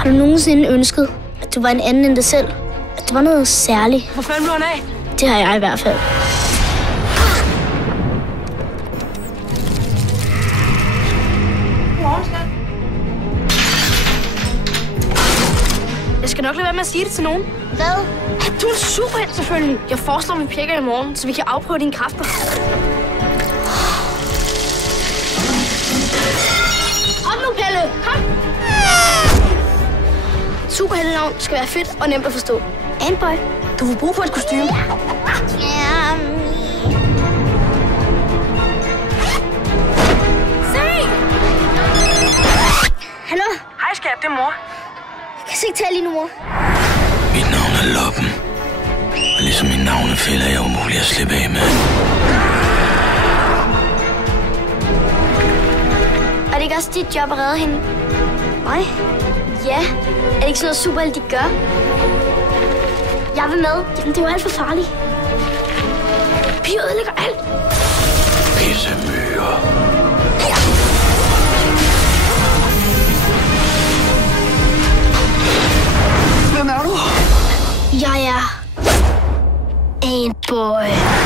Har du nogensinde ønsket, at du var en anden end dig selv? At du var noget særligt? Hvor fanden blev han af? Det har jeg i hvert fald. Jeg skal nok lade være med at sige det til nogen. Hvad? Du er en superhelt, selvfølgelig. Jeg foreslår, at vi pjekker i morgen, så vi kan afprøve dine kræfter. Kom nu, Pelle! Kom! Superheltenavn skal være fedt og nemt at forstå. Antboy, du får brug for et kostume. Se! Hallo? Hej skat, det er mor. Jeg kan ikke tale lige nu, mor. Mit navn er Loppen. Og ligesom min navnefælde er jeg umulig at slippe af med. Er det ikke også dit job at redde hende? Nej. Ja. Er det ikke sådan noget superhelt, de gør? Jeg vil med. Jamen, det er jo alt for farligt. Piger ødelægger alt. Pissemyrer. Hvem er du? Jeg er Antboy.